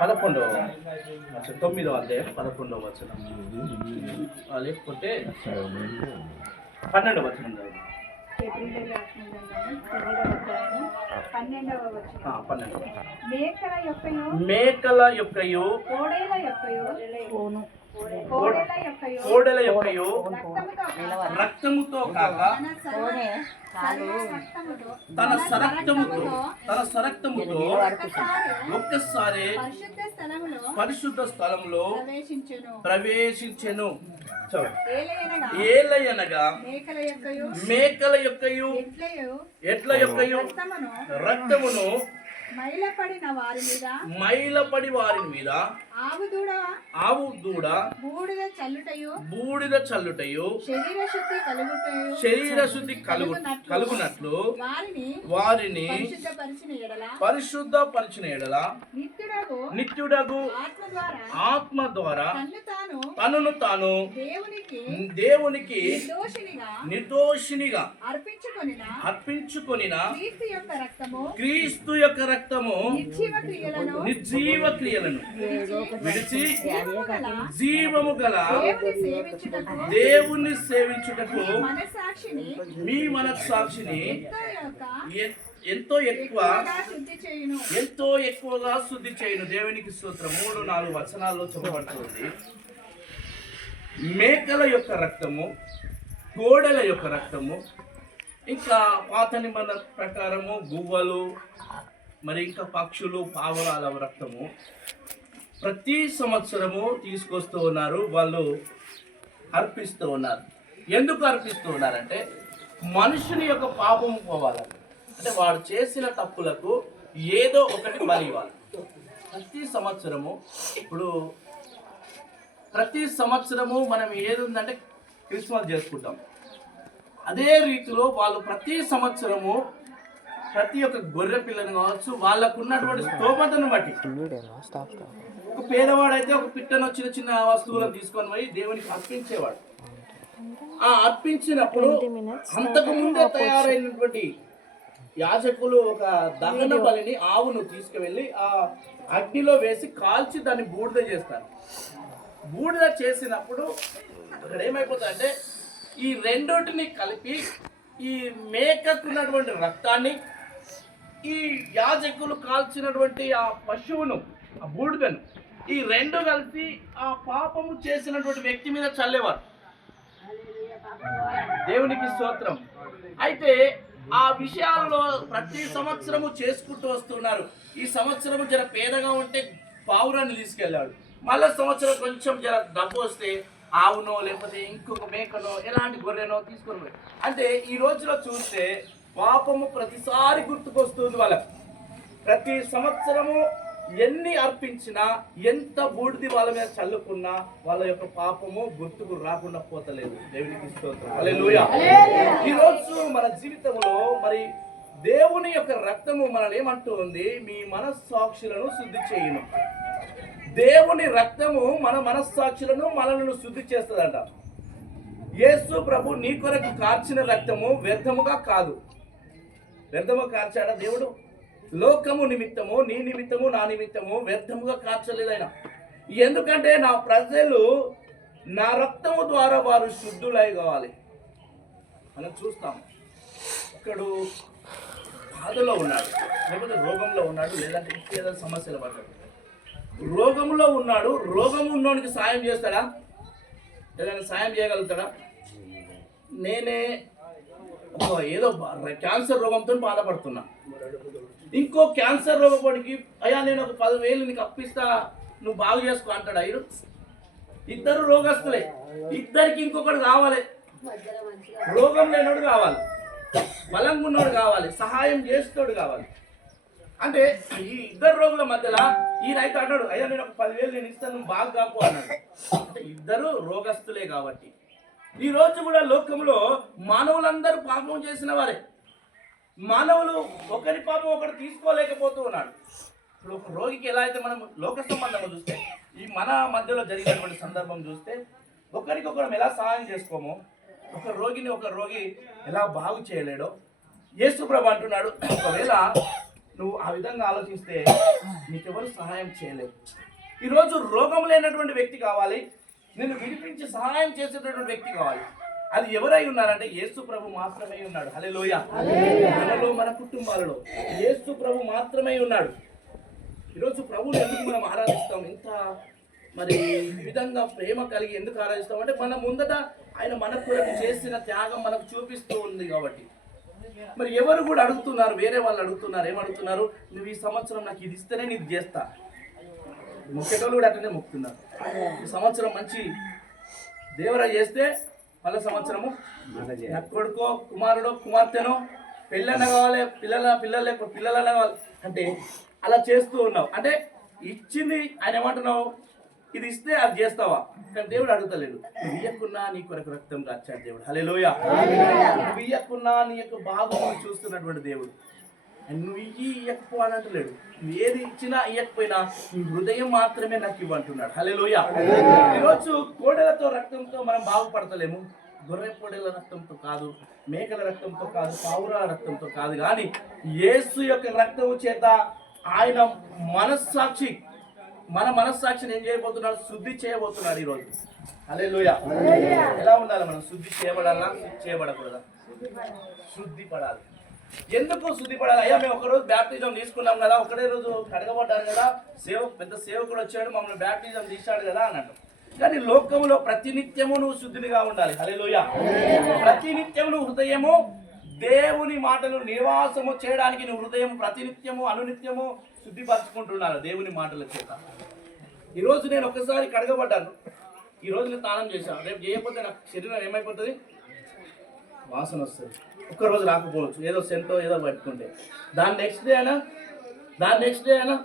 పదకొండవ తొమ్మిదవ అధ్యాయం పదకొండవ వచనం. ఆ, లేకపోతే పన్నెండవ వచనం మేకల యొక్కయు మేకల యొక్కయు కోడేల యొక్కయు యొక్కయు రక్తముతో కాక తన సరక్తముతో తన సరక్తముతో ఒక్కసారి పరిశుద్ధ స్థలంలో ప్రవేశించెను. ఏలయనగా మేకల యొక్కయు ఎట్ల యొక్కయు రక్తమును మైలపడిన వారి మీద మైలపడి వారి మీద ఆవు దూడ ఆవు దూడ బూడిద చల్లుటయు బూడిద చల్లుటయు శరీర శుద్ధి కలుగుటయు శరీర శుద్ధి కలుగు కలుగునట్లు వారిని వారిని పరిశుద్ధపరిచిన ఎడల పరిశుద్ధ పరిచిన ఎడల నిత్యుడగు నిత్యుడగు ఆత్మ ద్వారా ఆత్మ ద్వారా తన్ను తాను తనను తాను దేవునికి దేవునికి నిర్దోషినిగా నిర్దోషినిగా అర్పించుకొనిన అర్పించుకొనిన క్రీస్తు యొక్క రక్తము క్రీస్తు యొక్క రక్తము నిర్జీవ క్రియలను విడిచి జీవము గల జీవము గల దేవుని సేవించుటకు దేవుణ్ణి సేవించుటకు మనసాక్షిని మీ మనస్సాక్షిని ఎంతో ఎక్కువ ఎక్కువగా శుద్ధి చేయును. ఎంతో ఎక్కువగా శుద్ధి చేయను. దేవునికి స్తోత్రం. మూడు నాలుగు వచనాల్లో చెప్పబడుతుంది మేకల యొక్క రక్తము కోడెల యొక్క రక్తము ఇంకా పాత నిబంధన ప్రకారము గువ్వలు మరి ఇంకా పక్షులు పావురాల రక్తము ప్రతి సంవత్సరము తీసుకొస్తూ ఉన్నారు. వాళ్ళు అర్పిస్తూ ఉన్నారు. ఎందుకు అర్పిస్తూ ఉన్నారంటే మనుషుని యొక్క పాపం పోవాలని అంటే వాడు చేసిన తప్పులకు ఏదో ఒకటి బలి ఇవ్వాలి. ప్రతి సంవత్సరము ఇప్పుడు ప్రతి సంవత్సరము మనం ఏది ఉందంటే క్రిస్మస్ చేసుకుంటాం. అదే రీతిలో వాళ్ళు ప్రతి సంవత్సరము ప్రతి ఒక్క గొర్రె పిల్లని కావచ్చు వాళ్ళకు ఉన్నటువంటి స్తోమతను బట్టి. ఒక పేదవాడైతే ఒక పిట్టను చిన్న చిన్న వస్తువులను తీసుకొని పోయి దేవునికి అర్పించేవాడు. ఆ అర్పించినప్పుడు అంతకు ముందే తయారైనటువంటి యాజకులు ఒక దహన బలిని ఆవును తీసుకువెళ్ళి ఆ అగ్నిలో వేసి కాల్చి దాన్ని బూడిద చేస్తారు. బూడిద చేసినప్పుడు అక్కడ ఏమైపోతుందంటే ఈ రెండోటిని కలిపి ఈ మేకకున్నటువంటి రక్తాన్ని ఈ యాజకులు కాల్చినటువంటి ఆ పశువును ఆ బూడిదను ఈ రెండు కలిసి ఆ పాపము చేసినటువంటి వ్యక్తి మీద చల్లేవారు. దేవునికి స్తోత్రం. అయితే ఆ విషయాల్లో ప్రతి సంవత్సరము చేసుకుంటూ వస్తున్నారు. ఈ సంవత్సరము జర పేదగా ఉంటే పావురాన్ని తీసుకెళ్ళాడు. మళ్ళా సంవత్సరం కొంచెం జర డబ్బు వస్తే ఆవునో లేకపోతే ఇంకొక మేకనో ఎలాంటి గొర్రెనో తీసుకొని పోయి. అంటే ఈ రోజులో చూస్తే పాపము ప్రతిసారి గుర్తుకొస్తుంది వాళ్ళకి. ప్రతి సంవత్సరము ఎన్ని అర్పించినా ఎంత బూడిది వాళ్ళ మీద చల్లుకున్నా వాళ్ళ యొక్క పాపము గుర్తుకు రాకుండా పోతలేదు. దేవునికి స్తోత్రం. హల్లెలూయా. ఈ రోజు మన జీవితంలో మరి దేవుని యొక్క రక్తము మనల్ని ఏమంటూ ఉంది మీ మనస్సాక్షులను శుద్ధి చేయును. దేవుని రక్తము మన మనస్సాక్షులను మనలను శుద్ధి చేస్తుందంట. యేసు ప్రభు నీ కొరకు కార్చిన రక్తము వ్యర్థముగా కాదు. వ్యర్థము కార్చాడా దేవుడు? లోకము నిమిత్తము నీ నిమిత్తము నా నిమిత్తము వ్యర్థముగా కార్చలేదైనా ఎందుకంటే నా ప్రజలు నా రక్తము ద్వారా వారు శుద్ధులై కావాలి. మనం చూస్తాం. ఒకడు బాధలో ఉన్నాడు లేకపోతే రోగంలో ఉన్నాడు లేదంటే ఇంకేదో సమస్యలు పడ్డాడు. రోగంలో ఉన్నాడు రోగం ఉన్నోనికి సాయం చేస్తాడా? ఏదైనా సాయం చేయగలుగుతాడా? నేనే ఏదో క్యాన్సర్ రోగంతో బాధపడుతున్నా. ఇంకో క్యాన్సర్ రోగపడికి అయ్యా నేను ఒక పదివేలు నీకు అప్పిస్తా నువ్వు బాగు చేసుకో అంటాడు అయ్యారు ఇద్దరు రోగస్తులే. ఇద్దరికి ఇంకొకటి కావాలి. రోగం లేనోడు కావాలి. బలంగా ఉన్నోడు కావాలి. సహాయం చేసేటోడు కావాలి. అంటే ఈ ఇద్దరు రోగుల మధ్యలో ఈ రైతు అన్నాడు అయ్యా నేను ఒక పదివేలు నేను ఇస్తాను నువ్వు బాగా కాపు అన్నాడు. ఇద్దరు రోగస్తులే కాబట్టి. ఈ రోజు కూడా లోకంలో మానవులందరూ పాపం చేసిన వారే. మానవులు ఒకరి పాపం ఒకరు తీసుకోలేకపోతూ ఉన్నాడు ఇప్పుడు ఒక రోగికి ఎలా అయితే మనం లోక సంబంధం చూస్తే ఈ మన మధ్యలో జరిగినటువంటి సందర్భం చూస్తే ఒకరికొకరం ఎలా సహాయం చేసుకోమో ఒక రోగిని ఒక రోగి ఎలా బాగు చేయలేడో యేసుప్రభు అంటున్నాడు ఒకవేళ నువ్వు ఆ విధంగా ఆలోచిస్తే నీకెవరు సహాయం చేయలేవు ఈరోజు రోగం లేనటువంటి వ్యక్తి కావాలి నిన్ను విడిపించి సహాయం చేసేటటువంటి వ్యక్తి కావాలి. అది ఎవరై ఉన్నారంటే యేసు ప్రభు మాత్రమే ఉన్నాడు. హలే లోయ మనలో మన కుటుంబాలలో యేసు ప్రభు మాత్రమే ఉన్నాడు. ఈరోజు ప్రభువుని ఎందుకు మనం ఆరాధిస్తాం? ఇంత మరి ఈ విధంగా ప్రేమ కలిగి ఎందుకు ఆరాధిస్తాం? అంటే మన ముందట ఆయన మన కొరకు చేసిన త్యాగం మనకు చూపిస్తూ ఉంది కాబట్టి. మరి ఎవరు కూడా అడుగుతున్నారు? వేరే వాళ్ళు అడుగుతున్నారు. ఏం అడుగుతున్నారు నువ్వు ఈ సంవత్సరం నాకు ఇది ఇస్తేనే నీకు చేస్తా. మొక్కేటోళ్ళు కూడా అట్లనే మొక్కుతున్నారు. ఈ సంవత్సరం మంచి దేవరా చేస్తే మళ్ళీ సంవత్సరము నా కొడుకో కుమారుడో కుమార్తెనో పెళ్ళన్న కావాలి పిల్లల పిల్లలు లేకపోతే పిల్లలన్న కావాలి. అంటే అలా చేస్తూ ఉన్నావు. అంటే ఇచ్చింది ఆయన ఏమంటున్నావు? ఇది ఇస్తే అది చేస్తావా? కానీ దేవుడు అడుగుతలేడు. నువ్వు ఇయ్యకున్నా నీ కొరకు రక్తం కాచాడు దేవుడు. హలే లోయ నువ్వు ఇయ్యకున్నా నీ యొక్క బాధను చూస్తున్నటువంటి దేవుడు. నువ్వు ఇయ్యి ఇయ్యకపో అంటలేడు నువ్వు ఏది ఇచ్చినా ఇయ్యకపోయినా నీ హృదయం మాత్రమే నాకు ఇవ్వంటున్నాడు. హలే లోయ ఈరోజు కోడెలతో రక్తంతో మనం బాగుపడతలేము. గొర్రె పొడేల రక్తంతో కాదు మేకల రక్తంతో కాదు పావురాల రక్తంతో కాదు. కానీ యేసు యొక్క రక్తము చేత ఆయన మనస్సాక్షి మన మనస్సాక్షిని ఏం చేయబోతున్నాడు? శుద్ధి చేయబోతున్నాడు ఈరోజు. అలే ఎలా ఉండాలి మనం? శుద్ధి చేయబడాలా? శుద్ధి చేయబడకూడదా? శుద్ధి పడాలి. ఎందుకు శుద్ధిపడాలి? అయ్యా మేము ఒకరోజు బ్యాప్టిజం తీసుకున్నాం కదా ఒకటే రోజు కడగబడ్డారు కదా సేవ పెద్ద సేవకుడు వచ్చాడు మమ్మల్ని బ్యాప్టిజం తీశాడు కదా అన్నట్టు కానీ లోకంలో ప్రతినిత్యము నువ్వు శుద్ధినిగా ఉండాలి. హల్లెలూయా. ప్రతినిత్యము నువ్వు హృదయము దేవుని మాటలు నివాసము చేయడానికి నువ్వు హృదయం ప్రతినిత్యము అనునిత్యము శుద్ధిపరచుకుంటున్నాను దేవుని మాటల చేత. ఈరోజు నేను ఒకసారి కడగబడ్డాను. ఈ నేను స్నానం చేశాను. రేపు చేయకపోతే నాకు శరీరం ఏమైపోతుంది? వాసన వస్తుంది. ఒక్క రోజు రాకపోవచ్చు. ఏదో సెంటో ఏదో పట్టుకుంటే. దాని నెక్స్ట్ డే అయినా దాని నెక్స్ట్ డే అయినా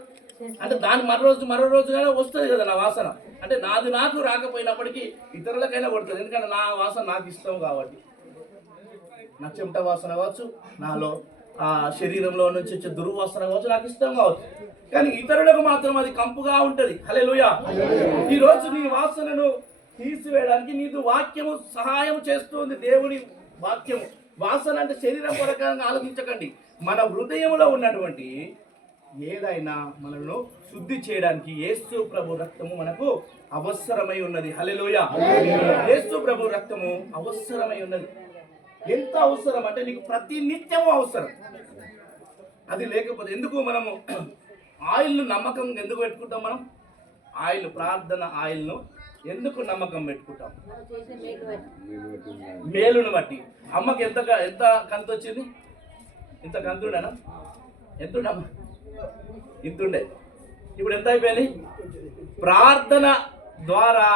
అంటే దాని మరో రోజు మరో రోజు అయినా వస్తుంది కదా నా వాసన. అంటే నాది నాకు రాకపోయినప్పటికీ ఇతరులకైనా కొడుతుంది. ఎందుకంటే నా వాసన నాకు ఇష్టం కాబట్టి. నా చెమట వాసన కావచ్చు నాలో ఆ శరీరంలో నుంచి వచ్చే దుర్వాసన కావచ్చు నాకు ఇష్టం కావచ్చు. కానీ ఇతరులకు మాత్రం అది కంపుగా ఉంటుంది. హలే లూయా ఈరోజు నీ వాసనను తీసివేయడానికి నీకు వాక్యము సహాయం చేస్తుంది దేవుని వాక్యము. వాసన అంటే శరీరం పరకంగా ఆలోచించకండి. మన హృదయంలో ఉన్నటువంటి ఏదైనా మనను శుద్ధి చేయడానికి యేసు ప్రభు రక్తము మనకు అవసరమై ఉన్నది. హల్లెలూయ. యేసు ప్రభు రక్తము అవసరమై ఉన్నది. ఎంత అవసరం అంటే నీకు ప్రతి నిత్యము అవసరం. అది లేకపోతే ఎందుకు మనము ఆయిల్ నమ్మకం ఎందుకు పెట్టుకుంటాం మనం? ఆయిల్ ప్రార్థన ఆయిల్ను ఎందుకు నమ్మకం పెట్టుకుంటాం? మేలును బట్టి. అమ్మకి ఎంత ఎంత కంతు వచ్చింది? ఇంత కంతుండేనా ఎంత ఉండమ్మా ఇంతుండే ఇప్పుడు ఎంత అయిపోయింది? ప్రార్థన ద్వారా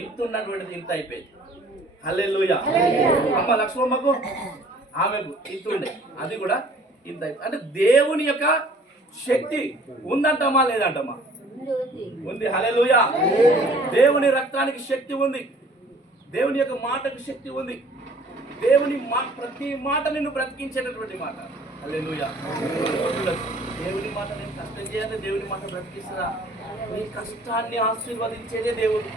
ఇంత ఉన్నటువంటిది ఇంత అయిపోయింది. హల్లెలూయ. అమ్మ లక్ష్మమ్మకు ఆమెకు ఇంతుండే అది కూడా ఇంత అయిపోయింది. అంటే దేవుని యొక్క శక్తి ఉందంటమ్మా లేదంటమ్మా ఉంది. హల్లెలూయ. దేవుని రక్తానికి శక్తి ఉంది. దేవుని యొక్క మాటకు శక్తి ఉంది. దేవుని మా ప్రతి మాట నిన్ను బ్రతికించేటటువంటి మాట. దేవుని మాట నేను కష్టం చేయాలి దేవుని మాట బ్రతికిస్తుందా నీ కష్టాన్ని ఆశీర్వదించేదే దేవుడు.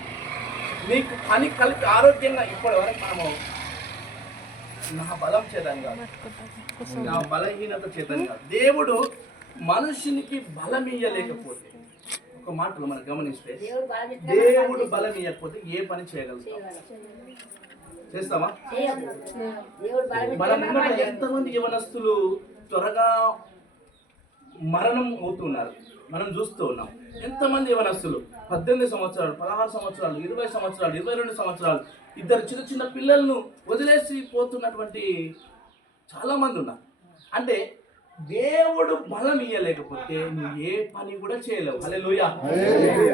నీకు పని కలిపి ఆరోగ్యంగా ఇప్పటి వరకు మనము నా బలం చేతని కాదు. నా బలహీనత చేతని కాదు. దేవుడు మనుషునికి బలం ఇయ్యలేకపోతే మాటలు మనం గమనిస్తే దేవుడు బలం ఇవ్వకపోతే ఏ పని చేయగలుగుతాం? చేస్తామా మనం ముంగట ఎంతమంది యవనస్తులు త్వరగా మరణం అవుతున్నారు? మనం చూస్తూ ఉన్నాం. ఎంతమంది యవనస్తులు? పద్దెనిమిది సంవత్సరాలు పదహారు సంవత్సరాలు ఇరవై సంవత్సరాలు ఇరవై రెండు సంవత్సరాలు ఇద్దరు చిన్న చిన్న పిల్లలను వదిలేసి పోతున్నటువంటి చాలా మంది ఉన్నారు. అంటే దేవుడు బలం ఇయ్యలేకపోతే నువ్వు ఏ పని కూడా చేయలేవు. అలే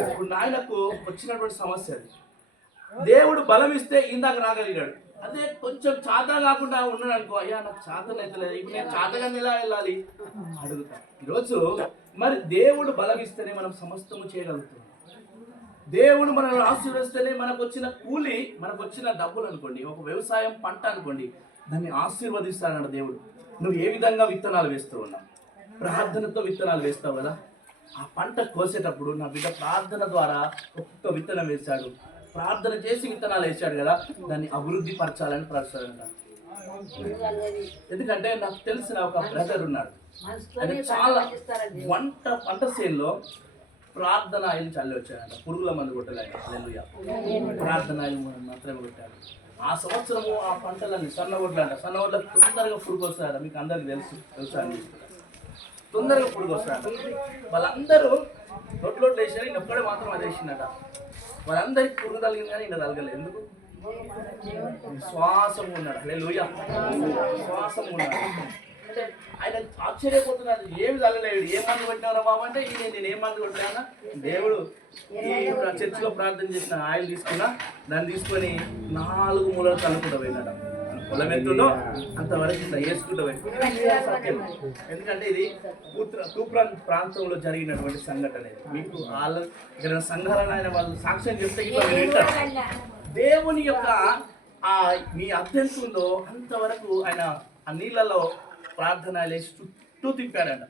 ఇప్పుడు నాయనకు వచ్చినటువంటి సమస్య అది. దేవుడు బలం ఇస్తే ఇందాక రాగలిగాడు. అదే కొంచెం చాత కాకుండా ఉన్నాడు అనుకో అయ్యా నాకు చాతన అవుతలేదు ఇప్పుడు నేను చాతగా ఎలా వెళ్ళాలి? అడుగుతా ఈరోజు మరి దేవుడు బలం ఇస్తేనే మనం సమస్తము చేయగలుగుతాం. దేవుడు మనల్ని ఆశీర్వదిస్తేనే మనకు వచ్చిన కూలి మనకు వచ్చిన డబ్బులు అనుకోండి ఒక వ్యవసాయం పంట అనుకోండి దాన్ని ఆశీర్వదిస్తానన్న దేవుడు. నువ్వు ఏ విధంగా విత్తనాలు వేస్తూ ఉన్నావు? ప్రార్థనతో విత్తనాలు వేస్తావు కదా? ఆ పంట కోసేటప్పుడు నా బిడ్డ ప్రార్థన ద్వారా ఒక్కొక్క విత్తనం వేశాడు. ప్రార్థన చేసి విత్తనాలు వేశాడు కదా? దాన్ని అభివృద్ధి పరచాలని ప్రచారంట ఎందుకంటే నాకు తెలిసిన ఒక బ్రదర్ ఉన్నాడు. చాలా వంట పంట సేన్లో ప్రార్థన ఆయన చల్లి వచ్చాడంట. పురుగుల మందు కొట్టలేక ప్రార్థన ఆయన మాత్రమే కొట్టాడు. ఆ సంవత్సరము ఆ పంటలన్నీ ఒడ్లు అంట సన్నగొడ్లకు తొందరగా పురుగు మీకు అందరికి తెలుసు తెలుసా అండి? తొందరగా పురుగు వాళ్ళందరూ రొట్లోట్లు వేసారు ఈయన ఒక్కడే మాత్రం అది వేసిందట వాళ్ళందరికీ పురుగు తగిలింది కానీ ఈయన తగలేదు ఎందుకు? శ్వాసం ఉన్నాడు లే లోయ శ్వాసం ఉన్నాడు అంటే ఆయన ఆశ్చర్యపోతున్నాడు ఏమి చల్లలేడు ఏ మందు కొట్టినారా బాబు అంటే ఈయన నేను ఏ మందు కొట్టినా దేవుడు ఈ చర్చిలో ప్రార్థన చేసిన ఆయిల్ తీసుకున్నా దాన్ని తీసుకొని నాలుగు మూలలు కలుపుకుంటూ పోయినాడు. పొలం ఎంతుందో అంతవరకు ఇట్లా వేసుకుంటూ సత్యం. ఎందుకంటే ఇది తూప్ర తూప్రాన్ ప్రాంతంలో జరిగినటువంటి సంఘటన ఇది. మీకు వాళ్ళ ఇక్కడ సంఘాలను ఆయన వాళ్ళు సాక్ష్యం చెప్తే ఇట్లా వింటారు. దేవుని యొక్క ఆ మీ అభ్యంతుందో అంతవరకు ఆయన ఆ నీళ్ళలో ప్రార్థన లేచి చుట్టూ తిప్పాడంట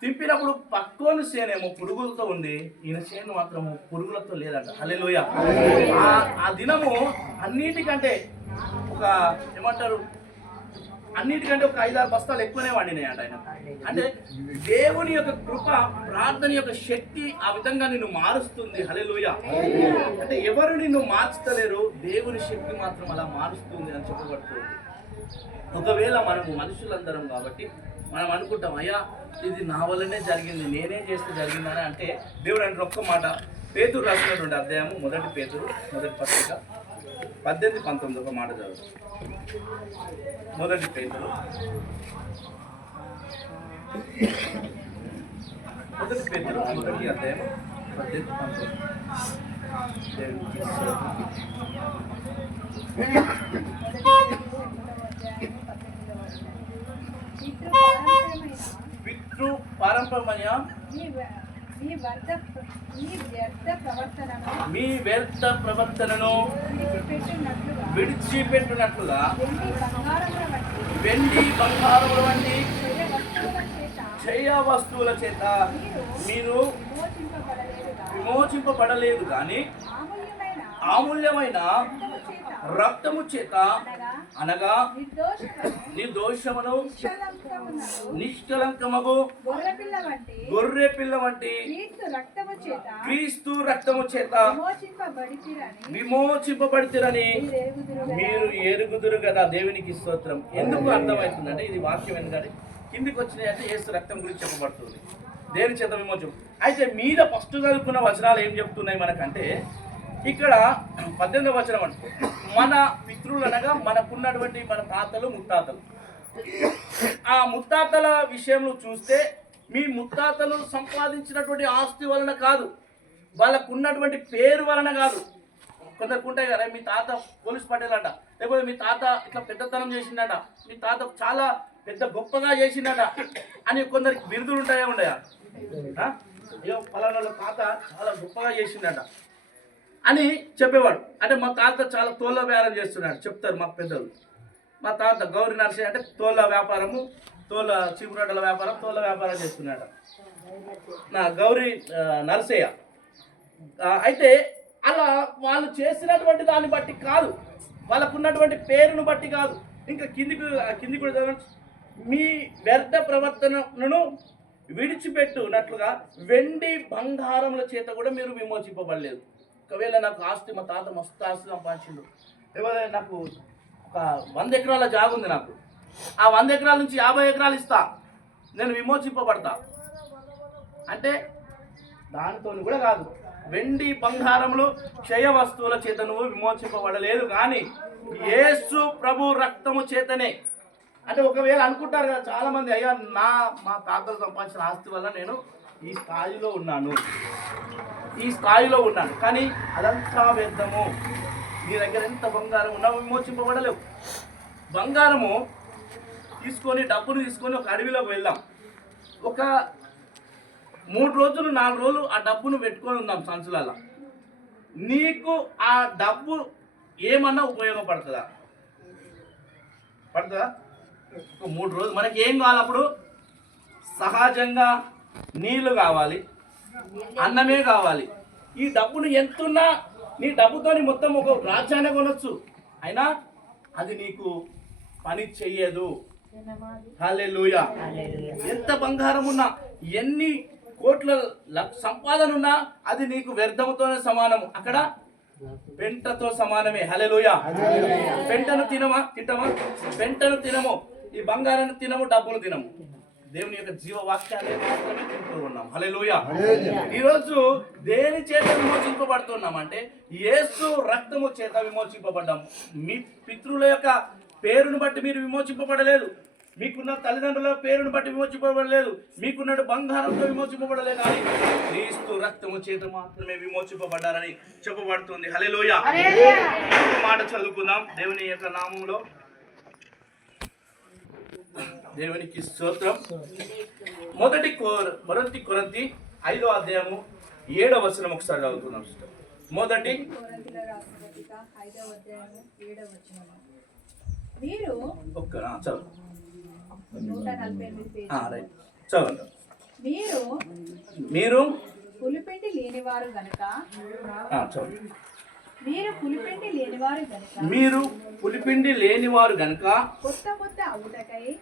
తిప్పినప్పుడు పక్కోని సేనేమో పురుగులతో ఉంది. ఈయన చేను మాత్రము పురుగులతో లేదంట. హల్లెలూయ. ఆ- దినము అన్నిటికంటే ఒక ఏమంటారు? అన్నిటికంటే ఒక ఐదారు బస్తాలు ఎక్కువనే వండినాయంట ఆయన. అంటే దేవుని యొక్క కృప ప్రార్థన యొక్క శక్తి ఆ విధంగా నిన్ను మారుస్తుంది. హలెలుయ అంటే ఎవరు నిన్ను మార్చుతలేరు దేవుని శక్తి మాత్రం అలా మారుస్తుంది అని చెప్పబడుతుంది. ఒకవేళ మనము మనుషులందరం కాబట్టి మనం అనుకుంటాం అయ్యా ఇది నా వల్లనే జరిగింది నేనే చేస్తే జరిగిందని అంటే దేవుడు అంటే ఒక్క మాట. పేతురు రాసినటువంటి అధ్యాయము మొదటి పేతురు మొదటి పత్రిక పద్దెనిమిది పంతొమ్మిది ఒక మాట చదువు. మొదటి పేతురు. మొదటి పేతురు మొదటి అధ్యాయం పద్దెనిమిది పంతొమ్మిది దేవునికి స్తోత్రం. పితృ పారంపర్యమైన మీ వ్య- మీ వ్యర్థ ప్రవర్తనను విడిచిపెట్టినట్లుగా. వెండి బంగారముల వంటి చెయ్య వస్తువుల చేత మీరు విమోచింపబడలేదు కానీ అమూల్యమైన రక్తము చేత అనగా నిర్దోషమును నిష్కలంకమగు గొర్రె పిల్ల వంటి క్రీస్తు రక్తము చేత విమోచింపబడితిరని మీరు ఎరుగుదురు కదా. దేవునికి స్తోత్రం ఎందుకు అర్థమవుతుందంటే ఇది వాక్యం ఎందుకంటే కిందికి వచ్చినాయి అంటే ఏసు రక్తం గురించి చెప్పబడుతుంది దేని చేత విమోచం అయితే మీద ఫస్ట్ చదువుకున్న వచనాలు ఏం చెప్తున్నాయి మనకంటే ఇక్కడ పద్దెనిమిది వచనం అంటే మన పితృలు అనగా మనకున్నటువంటి మన తాతలు ముత్తాతలు. ఆ ముత్తాతల విషయంలో చూస్తే మీ ముత్తాతలు సంపాదించినటువంటి ఆస్తి వలన కాదు వాళ్ళకు ఉన్నటువంటి పేరు వలన కాదు. కొందరికి ఉంటాయి కదా మీ తాత పోలీస్ పట్టేదంట లేకపోతే మీ తాత ఇట్లా పెద్దతనం చేసిండట మీ తాత చాలా పెద్ద గొప్పగా చేసిండట అని కొందరికి బిరుదులు ఉంటాయా ఉండయా? ఆ? అయ్యో పలానా వాళ్ళ తాత చాలా గొప్పగా చేసిండట అని చెప్పేవాడు. అంటే మా తాత చాలా తోళ్ళ వ్యాపారం చేస్తున్నాడు చెప్తారు మా పెద్దలు. మా తాత గౌరీ నర్సయ్య అంటే తోళ్ళ వ్యాపారము తోళ్ళ చీపురడ్డల వ్యాపారం తోళ్ళ వ్యాపారం చేస్తున్నాడు. నా గౌరీ నర్సయ్య. అయితే అలా వాళ్ళు చేసినటువంటి దాన్ని బట్టి కాదు. వాళ్ళకు ఉన్నటువంటి పేరును బట్టి కాదు. ఇంకా కిందికి కింది కూడా మీ వ్యర్థ ప్రవర్తనను విడిచిపెట్టునట్లుగా వెండి బంగారముల చేత కూడా మీరు విమోచింపబడలేదు. ఒకవేళ నాకు ఆస్తి మా తాత మస్తు ఆస్తి సంపాదించిండు. లేకపోతే నాకు ఒక వంద ఎకరాల జాగు ఉంది నాకు. ఆ వంద ఎకరాల నుంచి యాభై ఎకరాలు ఇస్తా. నేను విమోచింపబడతా. అంటే దానితో కూడా కాదు. వెండి బంగారములు క్షయ వస్తువుల చేత నువ్వు విమోచింపబడలేదు కానీ ఏసు ప్రభు రక్తము చేతనే. అంటే ఒకవేళ అనుకుంటారు కదా చాలామంది అయ్యా నా మా తాతలు సంపాదించిన ఆస్తి వల్ల నేను ఈ స్థాయిలో ఉన్నాను. ఈ స్థాయిలో ఉన్నాను కానీ అదంతా వ్యర్థము. నీ దగ్గర ఎంత బంగారం ఉన్నా విమోచింపబడలేవు. బంగారము తీసుకొని డబ్బును తీసుకొని ఒక అడవిలోకి వెళ్దాం. ఒక మూడు రోజులు నాలుగు రోజులు ఆ డబ్బును పెట్టుకొని ఉందాం సంచులలో నీకు ఆ డబ్బు ఏమన్నా ఉపయోగపడుతుందా? పడుతుందా? ఒక మూడు రోజులు. మనకి ఏం కావాలి అప్పుడు సహజంగా నీళ్ళు కావాలి. అన్నమే కావాలి. ఈ డబ్బును ఎంతున్నా నీ డబ్బుతోని మొత్తం ఒక రాజ్యాన్ని కొనొచ్చు. అయినా అది నీకు పని చెయ్యదు. ఎంత బంగారం ఉన్నా ఎన్ని కోట్ల సంపాదన ఉన్నా అది నీకు వ్యర్థముతోనే సమానము. అక్కడ పెంటతో సమానమే. హల్లెలూయా. పెంటను తినమా తింటమా? పెంటను తినము ఈ బంగారాన్ని తినము డబ్బులు తినము. దేవుని యొక్క జీవ వాక్యాన్ని మాత్రమే తింటూ ఉన్నాం. హల్లెలూయా. ఈరోజు దేని చేత విమోచింపబడుతున్నాం అంటే యేసు రక్తము చేత విమోచింపబడ్డాం. మీ పితృల యొక్క పేరును బట్టి మీరు విమోచింపబడలేదు. మీకున్న తల్లిదండ్రుల పేరును బట్టి విమోచింపబడలేదు. మీకున్న బంగారంతో విమోచింపబడలేదు కానీ క్రీస్తు రక్తము చేత మాత్రమే విమోచింపబడ్డారని చెప్పబడుతుంది. హల్లెలూయా. ఒక మాట చదువుకుందాం. దేవుని యొక్క నామంలో దేవునికి స్తోత్రం. మొదటి కోర మొదటి కొరంతి ఐదో అధ్యాయము ఏడవ వచనం ఒకసారి చదువుతున్నాం. మొదటి మీరు ఒక్క చదువు. రైట్. చదవండి మీరు లేనివారు గనుక ఆ, చదవండి మీరు పులిపిండి లేనివారు గనుక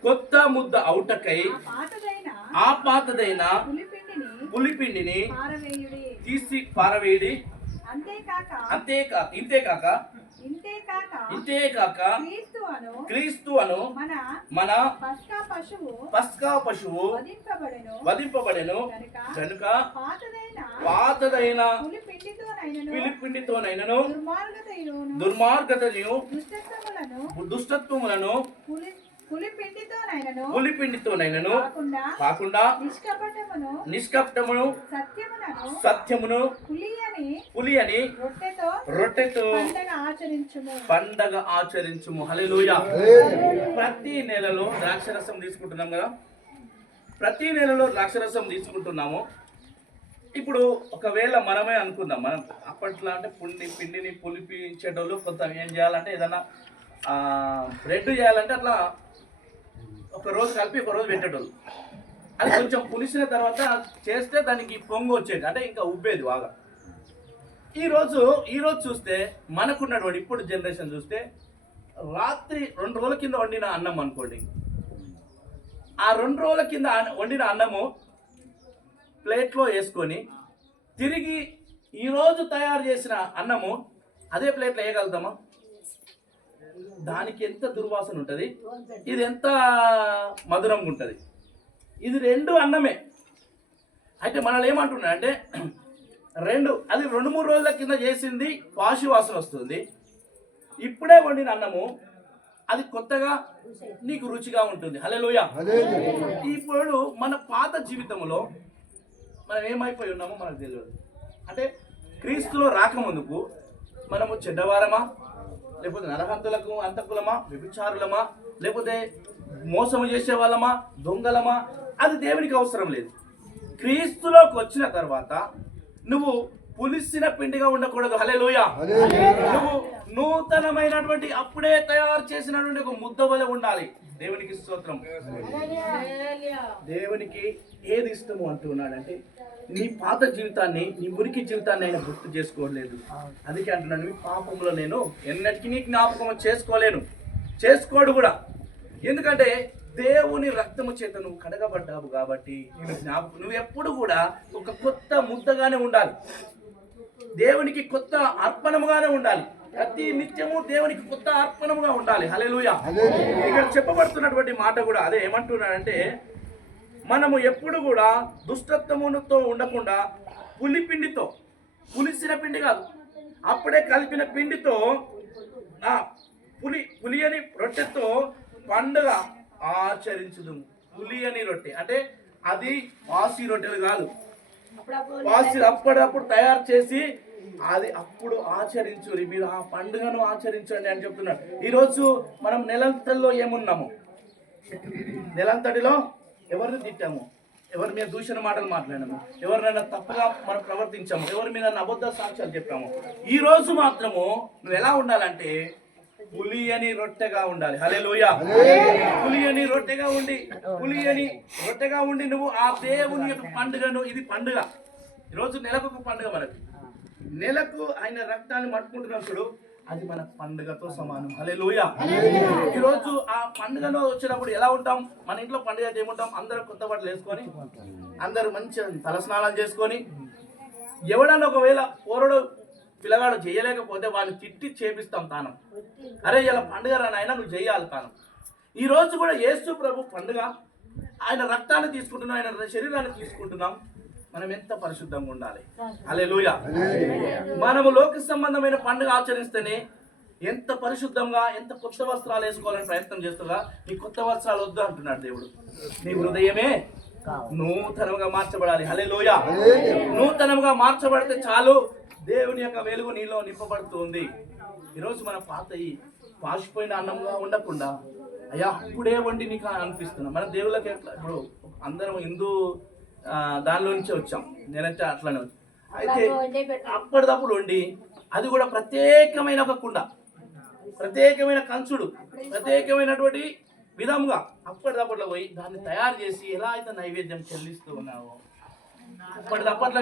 కొత్త ముద్ద అవుటకై ఆ పాతదైన పులిపిండిని తీసి పారవేయడి. అంతేకాక అంతేకా ఇంతేకాక క్రీస్తు అను మన పస్కా పశువు వధింపబడెను. కనుక పాతదైన పులిపిండితోనైనను దుర్మార్గతను దుష్టత్వములను పులిపిండితోనైనను కాకుండా నిష్కపటమును సత్యమును పులి అని రొట్టెతో పండగ ఆచరించుము. హల్లెలూయా. ప్రతి నెలలో ద్రాక్షరసం తీసుకుంటున్నాం కదా? ప్రతి నెలలో ద్రాక్షరసం తీసుకుంటున్నాము. ఇప్పుడు ఒకవేళ మనమే అనుకుందాం మనం అప్పట్లో అంటే పుండి పిండిని పులిపించేటోళ్ళు కొంత ఏం చేయాలంటే ఏదైనా బ్రెడ్ చేయాలంటే అట్లా ఒక రోజు కలిపి ఒక రోజు పెట్టేటోళ్ళు. అది కొంచెం పులిసిన తర్వాత చేస్తే దానికి పొంగు వచ్చేది. అంటే ఇంకా ఉబ్బేది బాగా. ఈరోజు ఈరోజు చూస్తే మనకున్నటువంటి ఇప్పుడు జనరేషన్ చూస్తే రాత్రి రెండు రోజుల కింద వండిన అన్నం అనుకోండి. ఆ రెండు రోజుల కింద వండిన అన్నము ప్లేట్లో వేసుకొని తిరిగి ఈరోజు తయారు చేసిన అన్నము అదే ప్లేట్లో వేయగలుగుతామా? దానికి ఎంత దుర్వాసన ఉంటుంది? ఇది ఎంత మధురంగా ఉంటుంది? ఇది రెండు అన్నమే. అయితే మనల్ని ఏమంటున్నా అంటే రెండు అది రెండు మూడు రోజుల కింద చేసింది పాశి వాసన వస్తుంది. ఇప్పుడే వండిన అన్నము అది కొత్తగా నీకు రుచిగా ఉంటుంది. హల్లెలూయా. ఇప్పుడు మన పాత జీవితంలో మనం ఏమైపోయి ఉన్నామో మనకు తెలియదు. అంటే క్రీస్తులో రాకముందుకు మనము చెడ్డవారమా? లేకపోతే నరహంతులకు అంతకులమా? వ్యభిచారులమా? లేకపోతే మోసము చేసే వాళ్ళమా దొంగలమా? అది దేవునికి అవసరం లేదు. క్రీస్తులోకి వచ్చిన తర్వాత నువ్వు పులిసిన పిండిగా ఉండకూడదు. హల్లెలూయా. నువ్వు నూతనమైనటువంటి అప్పుడే తయారు చేసినటువంటి ఒక ముద్ద వలె ఉండాలి. దేవునికి స్తోత్రం. దేవునికి ఏది ఇష్టము అంటున్నాడంటే నీ పాత జీవితాన్ని నీ మురికి జీవితాన్ని ఆయన గుర్తు చేసుకోలేదు. అందుకే అంటున్నాను మీ పాపంలో నేను ఎన్నటికీ నీ జ్ఞాపకం చేసుకోలేను. చేసుకోడు కూడా. ఎందుకంటే దేవుని రక్తము చేత నువ్వు కడగబడ్డావు కాబట్టి నువ్వు ఎప్పుడు కూడా ఒక కొత్త ముద్దగానే ఉండాలి. దేవునికి కొత్త అర్పణముగానే ఉండాలి. ప్రతి నిత్యము దేవునికి కొత్త అర్పణముగా ఉండాలి. హల్లెలూయా. ఇక్కడ చెప్పబడుతున్నటువంటి మాట కూడా అదే ఏమంటున్నాడంటే మనము ఎప్పుడు కూడా దుష్టత్వముతో ఉండకుండా పులిపిండితో పులిసిన పిండి కాదు అప్పుడే కలిపిన పిండితో పులి పులి అని రొట్టెతో పండుగ ఆచరించుదు పులి అని రొట్టె. అంటే అది వాసి రొట్టెలు కాదు. పాస్టర్ అప్పుడప్పుడు తయారు చేసి అది అప్పుడు ఆచరించురి. మీరు ఆ పండుగను ఆచరించండి అని చెప్తున్నారు. ఈరోజు మనం నెలంతల్లో ఏమున్నాము? నెలంతటిలో ఎవరిని తిట్టాము? ఎవరి మీద దూషణ మాటలు మాట్లాడాము ఎవరినైనా తప్పుగా మనం ప్రవర్తించాము? ఎవరి మీద అబద్ధ సాక్ష్యాలు చెప్పాము? ఈరోజు మాత్రము నువ్వు ఎలా ఉండాలంటే పులి అని రొట్టెగా ఉండాలి. హలే పులి అని రొట్టెగా ఉండి పులి అని రొట్టెగా ఉండి నువ్వు ఆ దేవుని యొక్క పండుగను ఇది పండుగ. ఈరోజు నెలకు ఒక పండుగ మనకి. నెలకు ఆయన రక్తాన్ని మట్టుకుంటున్నాం చూడు. అది మన పండుగతో సమానం. హలే ఈరోజు ఆ పండుగలో వచ్చినప్పుడు ఎలా ఉంటాం? మన ఇంట్లో పండుగ అయితే ఏముంటాం? అందరూ కొత్త బట్టలు వేసుకొని అందరూ మంచిగా తలస్నానం చేసుకొని ఎవడన్నా ఒకవేళ పోరడు పిల్లగాడు చేయలేకపోతే వాళ్ళు తిట్టి చేపిస్తాం తానం. అరే ఇలా పండుగ రా నాయనా నువ్వు చేయాలి తానం. ఈ రోజు కూడా యేసు ప్రభు పండుగ. ఆయన రక్తాన్ని తీసుకుంటున్నాం ఆయన శరీరాన్ని తీసుకుంటున్నాం. మనం ఎంత పరిశుద్ధంగా ఉండాలి. అలే మనము లోక సంబంధమైన పండుగ ఆచరిస్తేనే ఎంత పరిశుద్ధంగా ఎంత కొత్త వస్త్రాలు వేసుకోవాలని ప్రయత్నం చేస్తున్నా నీ కొత్త వస్త్రాలు వద్దు అంటున్నాడు దేవుడు. నీ హృదయమే నూతనంగా మార్చబడాలి. హలే నూతనంగా మార్చబడితే చాలు. దేవుని యొక్క వెలుగు నీలో నింపబడుతుంది. ఈరోజు మన పాత పాసిపోయిన అన్నంగా ఉండకుండా అయ్యా అప్పుడే వండి నీకు అనిపిస్తున్నా. మన దేవుళ్ళకి ఎట్లా ఇప్పుడు అందరం హిందూ దానిలో నుంచే వచ్చాం. నేనైతే అట్లానే. అయితే అప్పటిదప్పుడు వండి అది కూడా ప్రత్యేకమైన ఒక కుండ ప్రత్యేకమైన కంచుడు ప్రత్యేకమైనటువంటి విధముగా అప్పటిదప్పట్లో పోయి దాన్ని తయారు చేసి ఎలా అయితే నైవేద్యం చెల్లిస్తూ ఉన్నావో అప్పటిదప్పట్లో